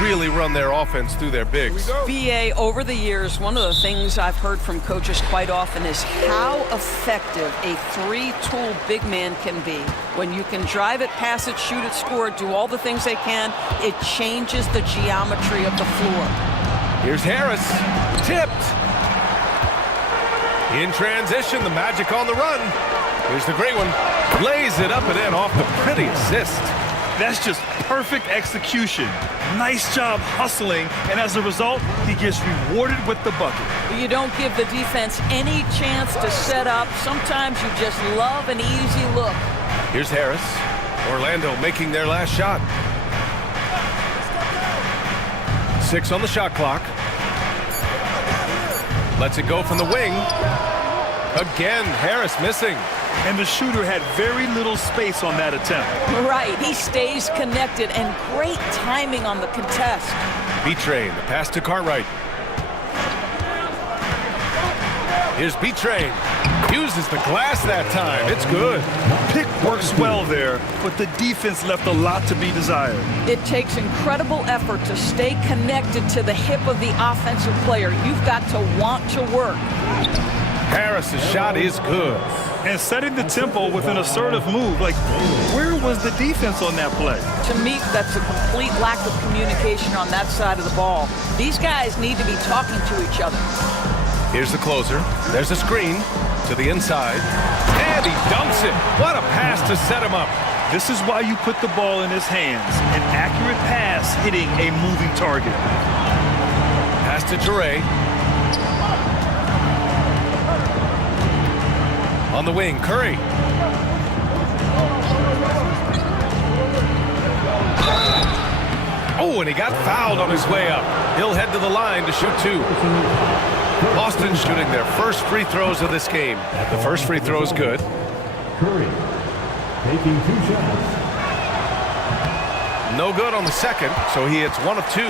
really run their offense through their bigs. BA, over the years, one of the things I've heard from coaches quite often is how effective a three-tool big man can be. When you can drive it, pass it, shoot it, score it, do all the things they can, it changes the geometry of the floor. Here's Harris, tipped. In transition, the Magic on the run. Here's the great one, lays it up and in off the pretty assist. That's just perfect execution. Nice job hustling, and as a result, he gets rewarded with the bucket. You don't give the defense any chance to set up. Sometimes you just love an easy look. Here's Harris. Orlando making their last shot. 6 on the shot clock. Lets it go from the wing. Again, Harris missing. And the shooter had very little space on that attempt. Right, he stays connected, and great timing on the contest. B-Train, the pass to Cartwright. Here's B-Train. Uses the glass that time. It's good. Pick works well there, but the defense left a lot to be desired. It takes incredible effort to stay connected to the hip of the offensive player. You've got to want to work. Harris's shot is good. And setting the tempo with an assertive move. Like, where was the defense on that play? To me, that's a complete lack of communication on that side of the ball. These guys need to be talking to each other. Here's the closer. There's a screen to the inside. And he dunks it. What a pass to set him up. This is why you put the ball in his hands. An accurate pass hitting a moving target. Pass to Jure. On the wing, Curry. Oh, and he got fouled on his way up. He'll head to the line to shoot 2. Boston shooting their first free throws of this game. The first free throw is good. Curry taking 2 shots. No good on the second, so he hits 1 of 2.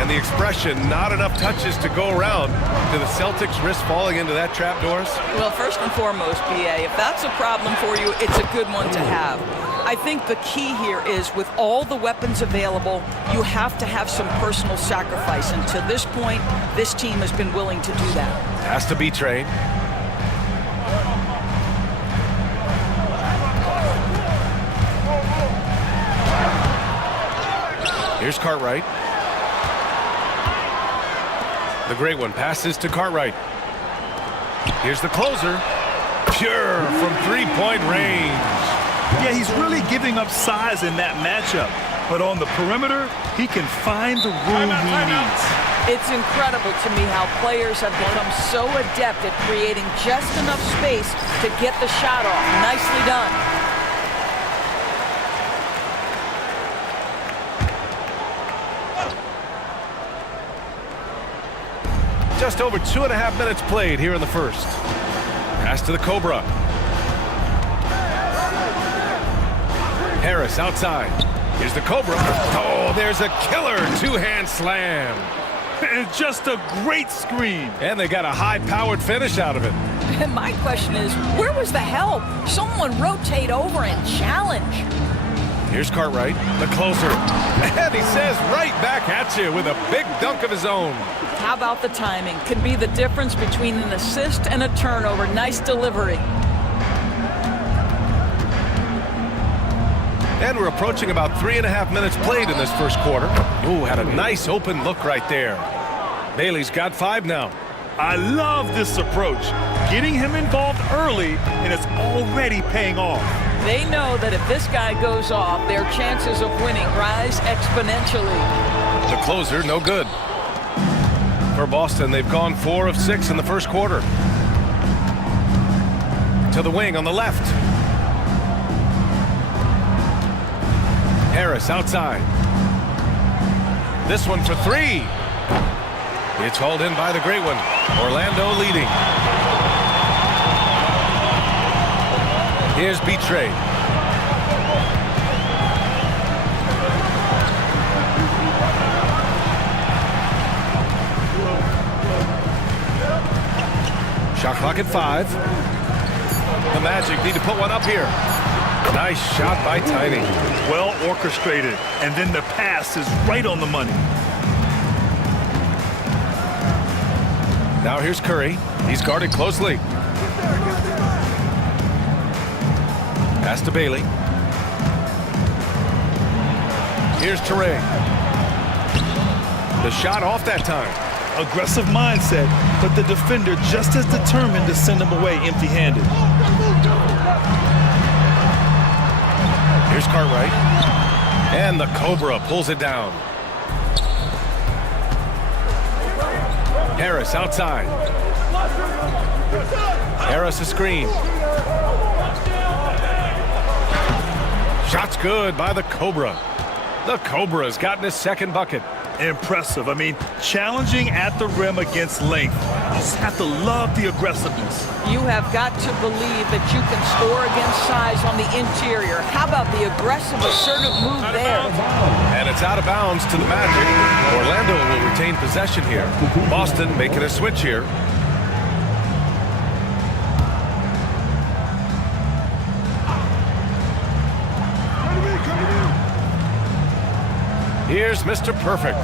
And the expression, not enough touches to go around. Do the Celtics risk falling into that trap, Doris? Well, first and foremost, BA, if that's a problem for you, it's a good one to have. I think the key here is with all the weapons available, you have to have some personal sacrifice. And to this point, this team has been willing to do that. Has to be Train. Here's Cartwright. The great one passes to Cartwright. Here's the closer. Pure from three-point range. Yeah, he's really giving up size in that matchup. But on the perimeter, he can find the room he needs. It's incredible to me how players have become so adept at creating just enough space to get the shot off. Nicely done. Just over 2.5 minutes played here in the first. Pass to the Cobra. Harris outside. Here's the Cobra. Oh, there's a killer two-hand slam. And just a great screen. And they got a high-powered finish out of it. And my question is, where was the help? Someone rotate over and challenge. Here's Cartwright, the closer. And he says right back at you with a big dunk of his own. How about the timing? Can be the difference between an assist and a turnover. Nice delivery. And we're approaching about 3.5 minutes played in this first quarter. Ooh, had a nice open look right there. Bailey's got 5 now. I love this approach. Getting him involved early, and it's already paying off. They know that if this guy goes off, their chances of winning rise exponentially. The closer, no good. For Boston, they've gone 4 of 6 in the first quarter. To the wing on the left. Harris outside. This one for 3. It's hauled in by the great one. Orlando leading. Here's B-Trade. Shot clock at 5. The Magic need to put one up here. Nice shot by Tiny. Well orchestrated, and then the pass is right on the money. Now here's Curry. He's guarded closely. Pass to Bailey. Here's Teray. The shot off that time. Aggressive mindset, but the defender just as determined to send him away empty-handed. Here's Cartwright. And the Cobra pulls it down. Harris outside. Harris a screen. Shot's good by the Cobra. The Cobra's gotten his second bucket. Impressive. I mean, challenging at the rim against length. You just have to love the aggressiveness. You have got to believe that you can score against size on the interior. How about the aggressive, assertive move there? And it's out of bounds to the Magic. Orlando will retain possession here. Boston making a switch here. Here's Mr. Perfect.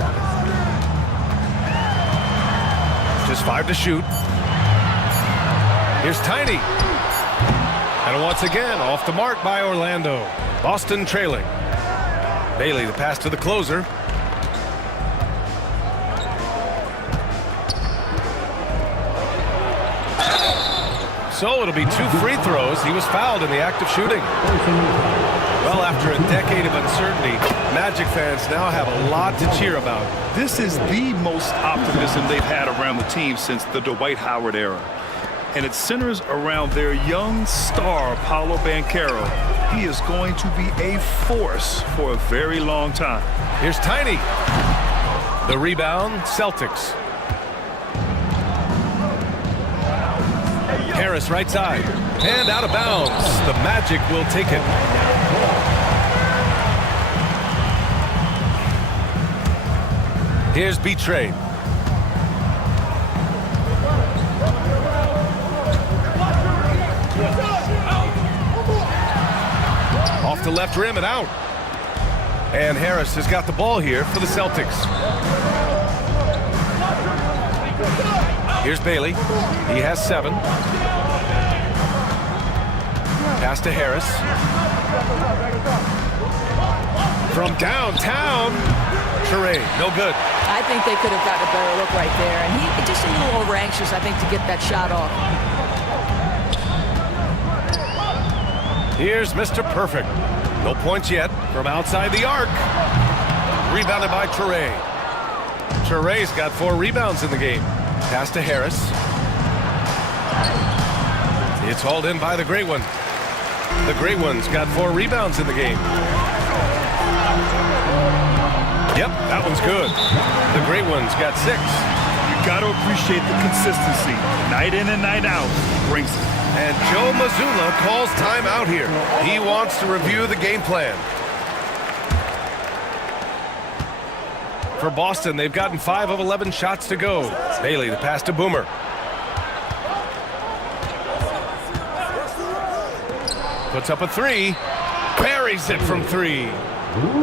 Just 5 to shoot. Here's Tiny. And once again, off the mark by Orlando. Boston trailing. Bailey, the pass to the closer. So it'll be 2 free throws. He was fouled in the act of shooting. Well, after a decade of uncertainty, Magic fans now have a lot to cheer about. This is the most optimism they've had around the team since the Dwight Howard era. And it centers around their young star, Paolo Banchero. He is going to be a force for a very long time. Here's Tiny. The rebound, Celtics. Harris right side. And out of bounds. The Magic will take it. Here's B-Trade. Off the left rim and out. And Harris has got the ball here for the Celtics. Here's Bailey. He has 7. Pass to Harris. From downtown. Teray, no good. I think they could have gotten a better look right there. And he just a little over anxious, I think, to get that shot off. Here's Mr. Perfect. No points yet from outside the arc. Rebounded by Teray. Teray's got 4 rebounds in the game. Pass to Harris. It's hauled in by the Great One. The Great One's got 4 rebounds in the game. Yep, that one's good. The Great One's got 6. You got to appreciate the consistency. Night in and night out brings it. And Joe Mazzulla calls timeout here. He wants to review the game plan. For Boston, they've gotten 5 of 11 shots to go. Bailey, the pass to Boomer. Puts up a 3. Buries it from 3.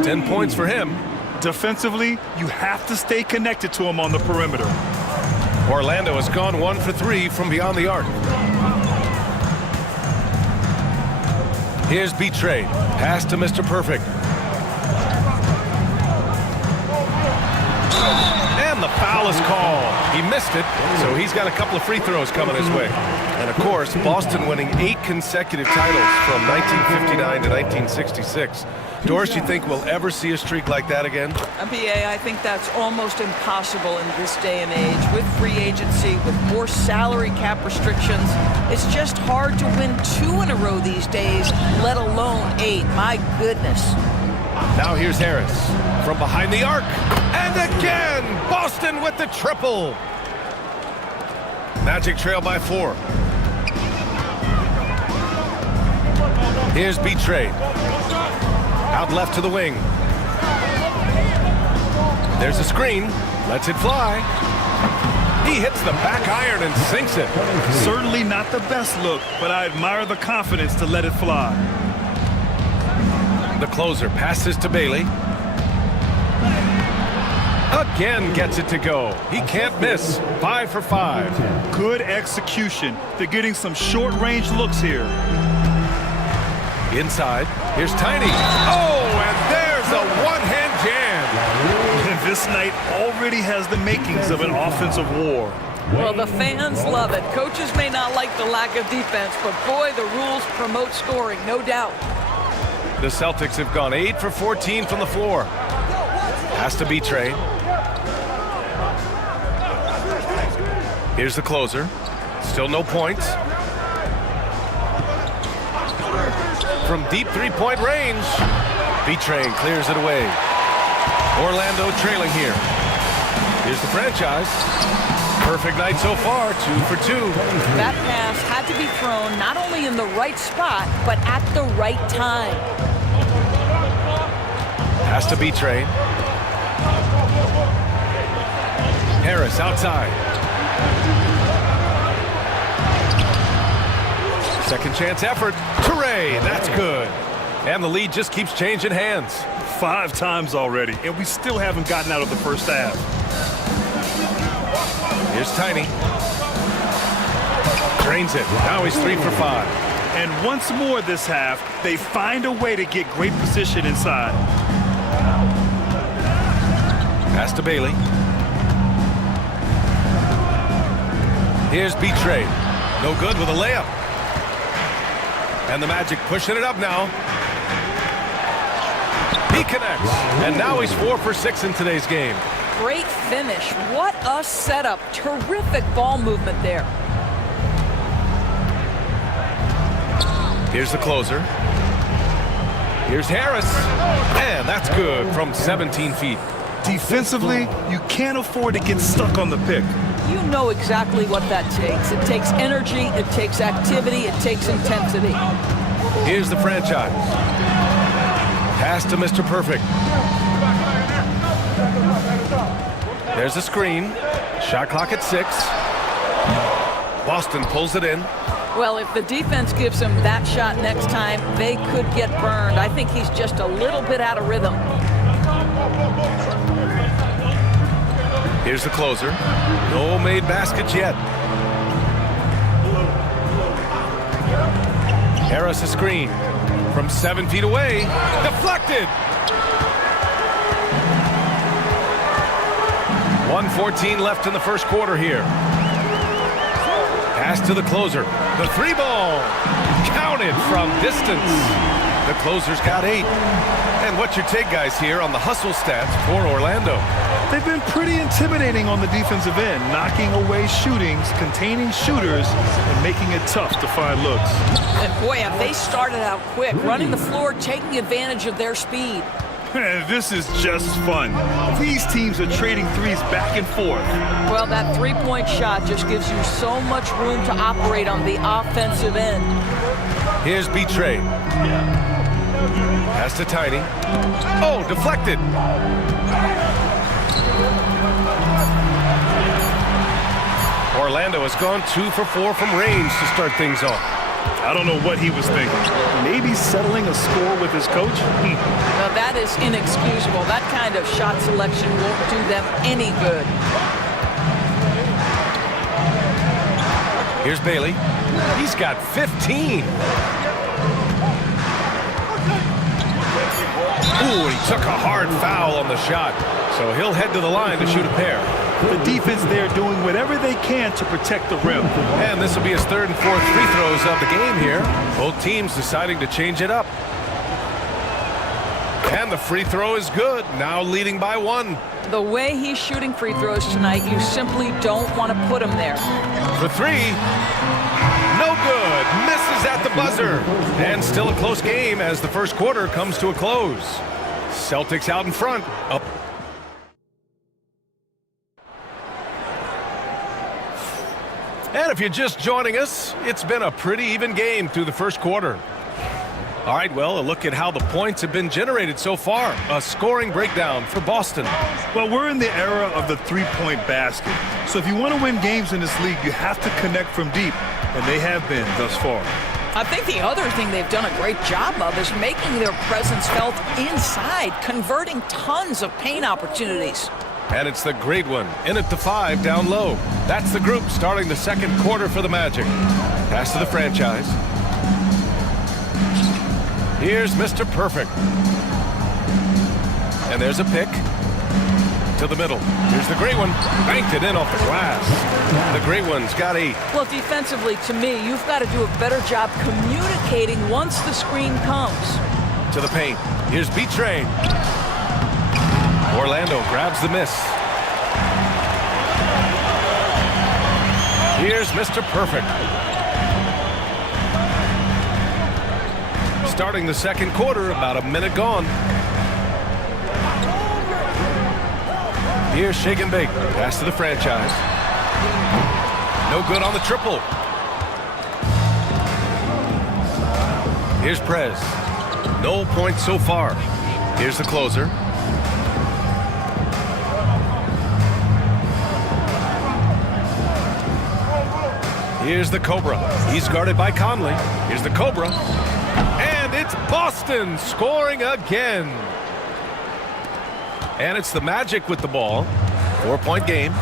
10 points for him. Defensively, you have to stay connected to him on the perimeter. Orlando has gone 1 for 3 from beyond the arc. Here's B-Trade. Pass to Mr. Perfect. And the foul is called. He missed it, so he's got a couple of free throws coming his way. And of course, Boston winning 8 consecutive titles from 1959 to 1966. Doris, you think we'll ever see a streak like that again? BA, I think that's almost impossible in this day and age. With free agency, with more salary cap restrictions, it's just hard to win 2 in a row these days, let alone 8. My goodness. Now here's Harris from behind the arc. And again, Boston with the triple. Magic trail by 4. Here's B-Trade. Out left to the wing. There's a screen. Lets it fly. He hits the back iron and sinks it. Certainly not the best look, but I admire the confidence to let it fly. the closer passes to Bailey. Again gets it to go. He can't miss. 5 for 5. Good execution. They're getting some short-range looks here. Inside, here's Tiny. Oh, and there's a one-hand jam. And this night already has the makings of an offensive war. Well, the fans love it. Coaches may not like the lack of defense, but boy, the rules promote scoring, no doubt. The Celtics have gone 8 for 14 from the floor. Has to be Trey. Here's the closer. Still no points. From deep three-point range, B-Train clears it away. Orlando trailing here. Here's the franchise. Perfect night so far, 2 for 2. That pass had to be thrown not only in the right spot, but at the right time. Has to be Trey. Harris outside. Second chance effort. Teray, that's good. And the lead just keeps changing hands. 5 times already, and we still haven't gotten out of the first half. Here's Tiny. Drains it. Now he's 3 for 5. And once more this half, they find a way to get great position inside. Pass to Bailey. Here's B-Trey. No good with a layup. And the Magic pushing it up now. He connects. And now he's 4 for 6 in today's game. Great finish. What a setup. Terrific ball movement there. Here's the closer. Here's Harris. And that's good from 17 feet. Defensively, you can't afford to get stuck on the pick. You know exactly what that takes. It takes energy, it takes activity, it takes intensity. Here's the franchise. Pass to Mr. Perfect. There's a screen. Shot clock at 6. Boston pulls it in. Well, if the defense gives him that shot next time, they could get burned. I think he's just a little bit out of rhythm. Here's the closer. No made baskets yet. Harris a screen. From 7 feet away. Deflected. 1:14 left in the first quarter here. Pass to the closer. The 3 ball. Counted from distance. The closer's got 8. And what's your take, guys, here on the hustle stats for Orlando? They've been pretty intimidating on the defensive end, knocking away shootings, containing shooters, and making it tough to find looks. And boy, have they started out quick, running the floor, taking advantage of their speed. This is just fun. These teams are trading threes back and forth. Well, that three-point shot just gives you so much room to operate on the offensive end. Here's B-Trey. Pass to Tiny. Oh, deflected. Orlando has gone 2 for 4 from range to start things off. I don't know what he was thinking. Maybe settling a score with his coach? Now that is inexcusable. That kind of shot selection won't do them any good. Here's Bailey. He's got 15. Ooh, he took a hard foul on the shot. So he'll head to the line to shoot a pair. The defense there doing whatever they can to protect the rim. And this will be his 3rd and 4th free throws of the game here. Both teams deciding to change it up. And the free throw is good, now leading by 1. The way he's shooting free throws tonight, you simply don't want to put him there. For 3. No good. Misses at the buzzer. And still a close game as the first quarter comes to a close. Celtics out in front. Up. And if you're just joining us, it's been a pretty even game through the first quarter. All right, well, a look at how the points have been generated so far. A scoring breakdown for Boston. Well, we're in the era of the three-point basket. So if you want to win games in this league, you have to connect from deep, and they have been thus far. I think the other thing they've done a great job of is making their presence felt inside, converting tons of paint opportunities. And it's the great one. In at the 5, down low. That's the group starting the second quarter for the Magic. Pass to the franchise. Here's Mr. Perfect. And there's a pick. To the middle. Here's the great one. Banked it in off the glass. The great one's got 8. Well, defensively, to me, you've got to do a better job communicating once the screen comes. To the paint. Here's B-Train. Orlando grabs the miss. Here's Mr. Perfect. Starting the second quarter, about a minute gone. Here's Shake and Bake. Pass to the franchise. No good on the triple. Here's Prez. No points so far. Here's the closer. Here's the Cobra. He's guarded by Conley. Here's the Cobra. And it's Boston scoring again. And it's the Magic with the ball. 4-point game.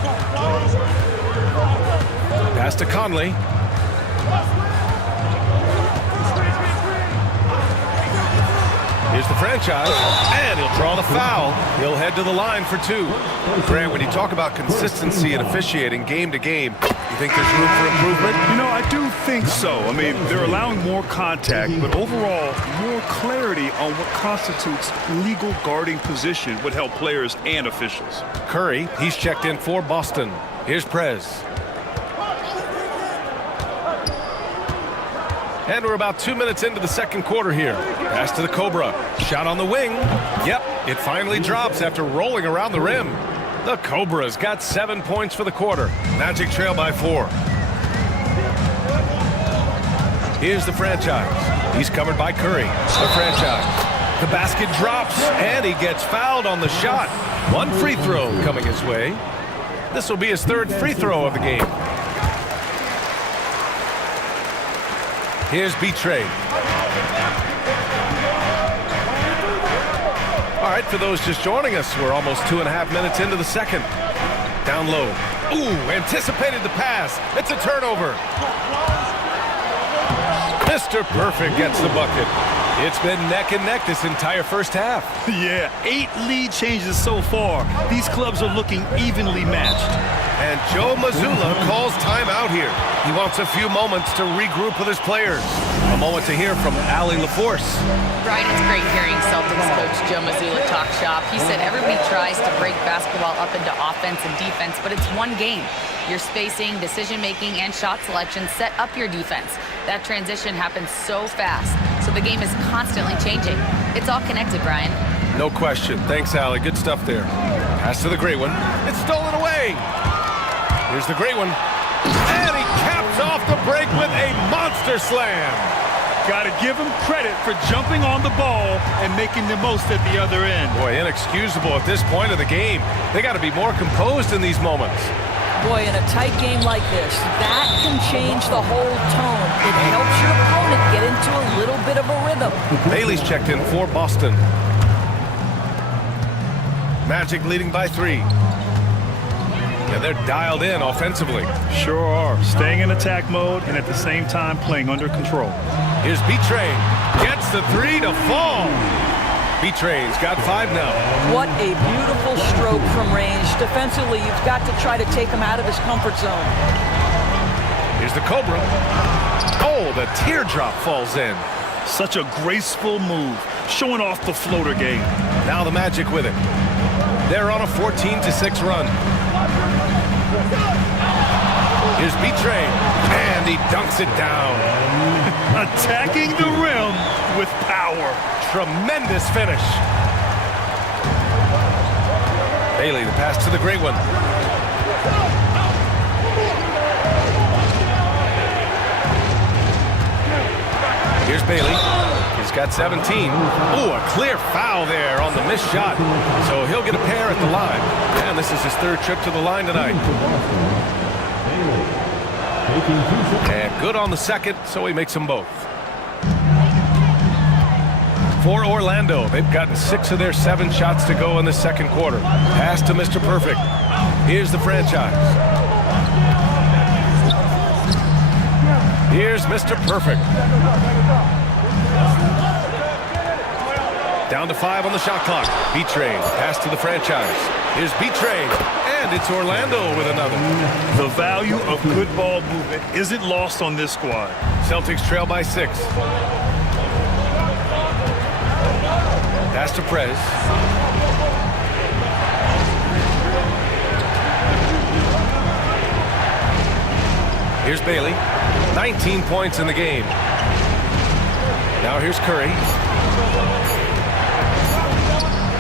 Pass to Conley. Here's the franchise, and he'll draw the foul. He'll head to the line for 2. Grant, when you talk about consistency and officiating game to game, you think there's room for improvement? You know, I do think so. I mean, they're allowing more contact, but overall, more clarity on what constitutes legal guarding position would help players and officials. Curry, he's checked in for Boston. Here's Prez. And we're about 2 minutes into the second quarter here. Pass to the Cobra. Shot on the wing. Yep, it finally drops after rolling around the rim. The Cobra's got 7 points for the quarter. Magic trail by 4. Here's the franchise. He's covered by Curry. The franchise. The basket drops, and he gets fouled on the shot. 1 free throw coming his way. This will be his 3rd free throw of the game. Here's B-Trade. All right, for those just joining us, we're almost 2.5 minutes into the second. Down low. Ooh, anticipated the pass. It's a turnover. Mr. Perfect gets the bucket. It's been neck and neck this entire first half. Yeah, 8 lead changes so far. These clubs are looking evenly matched. And Joe Mazzulla calls timeout here. He wants a few moments to regroup with his players. A moment to hear from Allie LaForce. Brian, it's great hearing Celtics coach Joe Mazzulla talk shop. He said everybody tries to break basketball up into offense and defense, but it's one game. Your spacing, decision-making, and shot selection set up your defense. That transition happens so fast, so the game is constantly changing. It's all connected, Brian. No question. Thanks, Allie. Good stuff there. Pass to the great one. It's stolen away. Here's the great one. And he caps off the break with a monster slam. Got to give him credit for jumping on the ball and making the most at the other end. Boy, inexcusable at this point of the game. They got to be more composed in these moments. Boy, in a tight game like this, that can change the whole tone. It helps your opponent get into a little bit of a rhythm. Bailey's checked in for Boston. Magic leading by 3. And they're dialed in offensively. Sure are. Staying in attack mode and at the same time playing under control. Here's B-Train. Gets the 3 to fall. B-Train's got 5 now. What a beautiful stroke from range. Defensively, you've got to try to take him out of his comfort zone. Here's the Cobra. Oh, the teardrop falls in. Such a graceful move, showing off the floater game. Now the Magic with it. They're on a 14-6 run. Here's B-Train, and he dunks it down. Attacking the rim with power. Tremendous finish. Bailey, the pass to the great one. Here's Bailey. He's got 17. Ooh, a clear foul there on the missed shot. So he'll get a pair at the line. And this is his 3rd trip to the line tonight. And good on the second, so he makes them both. For Orlando, they've gotten 6 of their 7 shots to go in the second quarter. Pass to Mr. Perfect. Here's the franchise. Here's Mr. Perfect. Down to 5 on the shot clock. B-Train, pass to the franchise. Here's B-Train, and it's Orlando with another. The value of good ball movement isn't lost on this squad. Celtics trail by 6. Pass to Prez. Here's Bailey. 19 points in the game. Now here's Curry.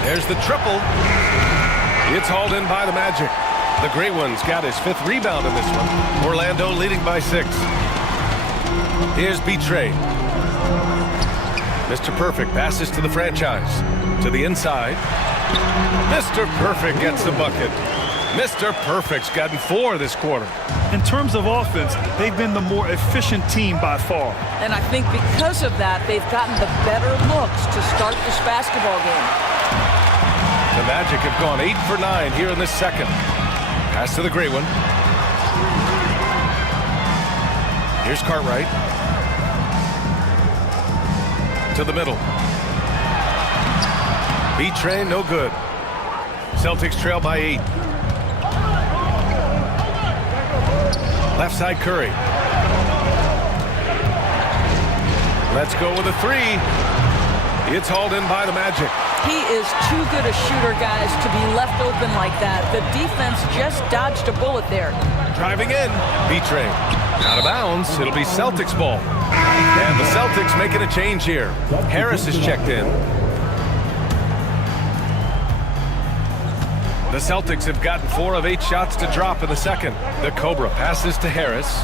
There's the triple. It's hauled in by the Magic. The Great One's got his 5th rebound in this one. Orlando leading by 6. Here's B-Train. Mr. Perfect passes to the franchise. To the inside. Mr. Perfect gets the bucket. Mr. Perfect's gotten 4 this quarter. In terms of offense, they've been the more efficient team by far. And I think because of that, they've gotten the better looks to start this basketball game. The Magic have gone 8 for 9 here in this second. Pass to the Great One. Here's Cartwright. To the middle. B-Train, no good. Celtics trail by 8. Left side Curry. Let's go with a 3. It's hauled in by the Magic. He is too good a shooter, guys, to be left open like that. The defense just dodged a bullet there. Driving in. B-Train. Out of bounds. It'll be Celtics ball. And the Celtics making a change here. Harris is checked in. The Celtics have gotten 4 of 8 shots to drop in the second. The Cobra passes to Harris.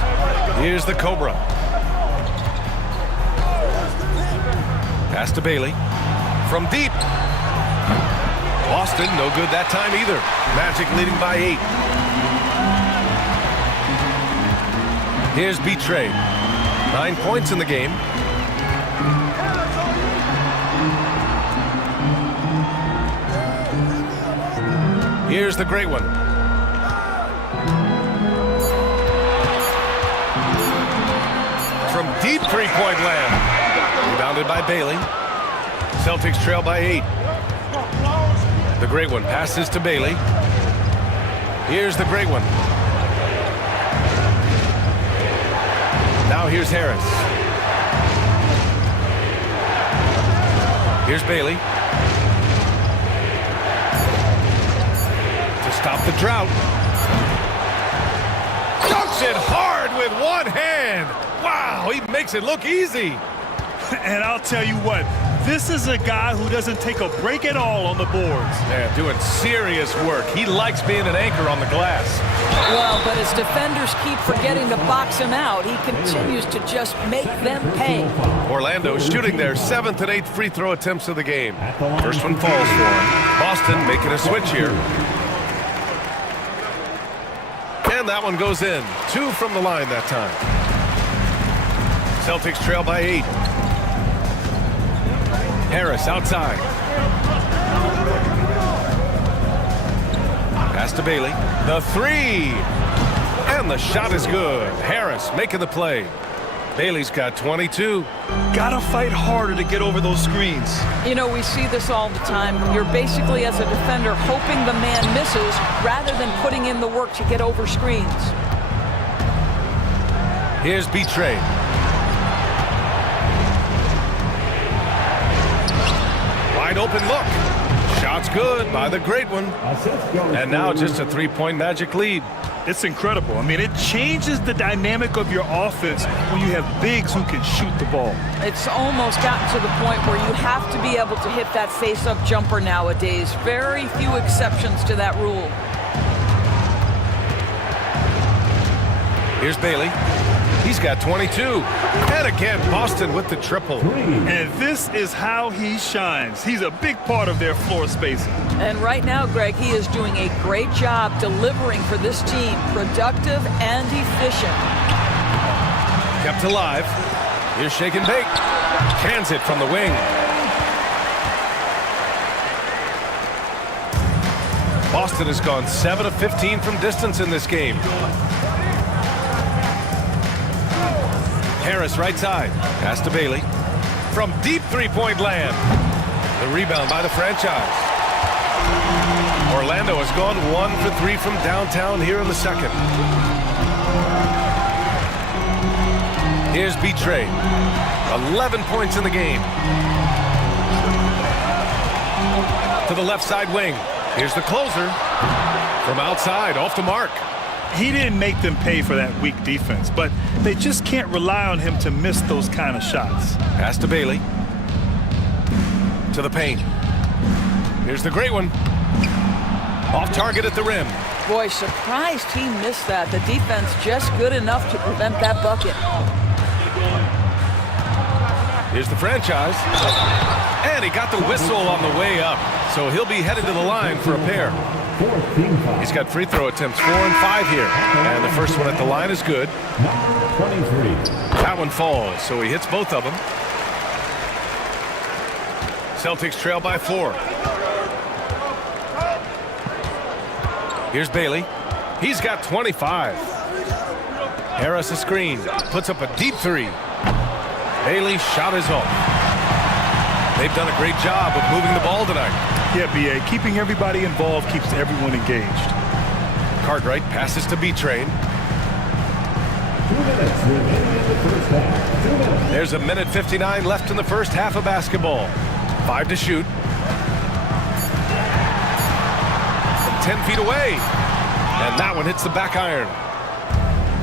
Here's the Cobra. Pass to Bailey. From deep. Boston, no good that time either. Magic leading by 8. Here's B-Train. 9 points in the game. Here's the Great One. From deep three-point land. Rebounded by Bailey. Celtics trail by 8. The Great One passes to Bailey. Here's the Great One. Now here's Harris. Here's Bailey. To stop the drought. Dunks it hard with one hand. Wow, he makes it look easy. And I'll tell you what, this is a guy who doesn't take a break at all on the boards. Yeah, doing serious work. He likes being an anchor on the glass. Well, but as defenders keep forgetting to box him out, he continues to just make them pay. Orlando shooting their 7th and 8th free throw attempts of the game. First one falls for him. Boston making a switch here. And that one goes in. 2 from the line that time. Celtics trail by 8. Harris outside. Pass to Bailey. The 3. And the shot is good. Harris making the play. Bailey's got 22. Gotta fight harder to get over those screens. You know, we see this all the time. You're basically, as a defender, hoping the man misses rather than putting in the work to get over screens. Here's B-Train. Wide open look. Shot's good by the Great One. And now just a 3-point Magic lead. It's incredible. I mean, it changes the dynamic of your offense when you have bigs who can shoot the ball. It's almost gotten to the point where you have to be able to hit that face-up jumper nowadays. Very few exceptions to that rule. Here's Bailey. He's got 22. And again, Boston with the triple. And this is how he shines. He's a big part of their floor spacing. And right now, Greg, he is doing a great job delivering for this team. Productive and efficient. Kept alive. Here's Shake and Bake. Cans it from the wing. Boston has gone 7 of 15 from distance in this game. Harris right side. Pass to Bailey. From deep three-point land. The rebound by the franchise. Orlando has gone 1 for 3 from downtown here in the second. Here's Betray. 11 points in the game. To the left side wing. Here's the closer. From outside, off the mark. He didn't make them pay for that weak defense, but they just can't rely on him to miss those kind of shots. Pass to Bailey. To the paint. Here's the great one. Off target at the rim. Boy, surprised he missed that. The defense just good enough to prevent that bucket. Here's the franchise. And he got the whistle on the way up. So he'll be headed to the line for a pair. He's got free throw attempts 4 and 5 here. And the first one at the line is good. 23. That one falls, so he hits both of them. Celtics trail by 4. Here's Bailey. He's got 25. Harris a screen. Puts up a deep three. Bailey's shot is off. They've done a great job of moving the ball tonight. Yeah, B.A. Keeping everybody involved keeps everyone engaged. Cartwright passes to B-Train. 2 minutes remaining in the first half. 2 minutes. There's a minute 59 left in the first half of basketball. 5 to shoot. From 10 feet away. And that one hits the back iron.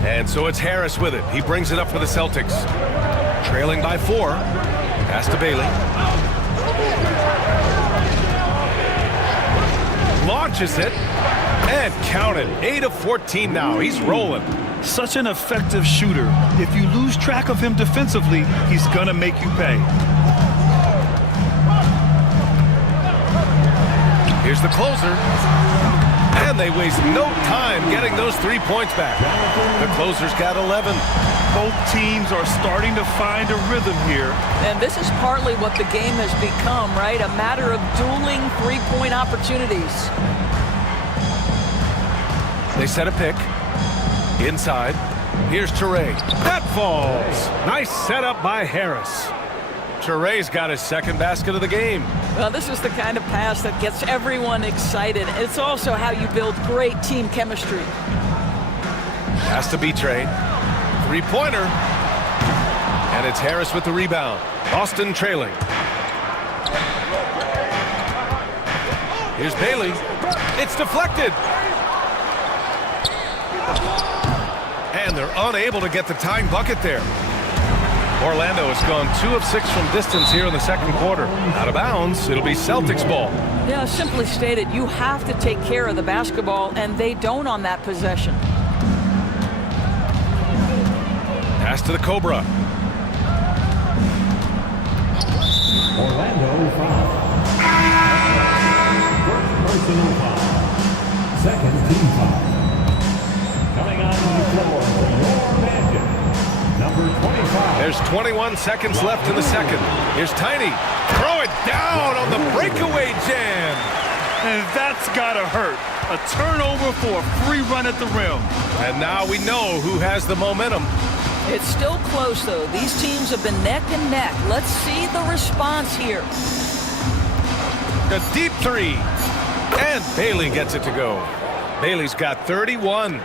And so it's Harris with it. He brings it up for the Celtics. Trailing by 4. Pass to Bailey. Launches it. And count it. 8 of 14 now. He's rolling. Such an effective shooter. If you lose track of him defensively, he's going to make you pay. Here's the closer. And they waste no time getting those 3 points back. The closer's got 11. Both teams are starting to find a rhythm here. And this is partly what the game has become, right? A matter of dueling three-point opportunities. They set a pick. Inside. Here's Toure. That falls. Nice setup by Harris. Toure's got his second basket of the game. Well, this is the kind of pass that gets everyone excited. It's also how you build great team chemistry. Has to be Betray. Three-pointer. And it's Harris with the rebound. Boston trailing. Here's Bailey. It's deflected. And they're unable to get the tying bucket there. Orlando has gone 2 of 6 from distance here in the second quarter. Out of bounds, it'll be Celtics ball. Yeah, simply stated, you have to take care of the basketball, and they don't on that possession. Pass to the Cobra. Orlando foul. First personal foul. Second team foul. Coming on the floor for your Magic, number 25. There's 21 seconds left in the second. Here's Tiny. Throw it down on the breakaway jam. And that's got to hurt. A turnover for a free run at the rim. And now we know who has the momentum. It's still close, though. These teams have been neck and neck. Let's see the response here. The deep three. And Bailey gets it to go. Bailey's got 31.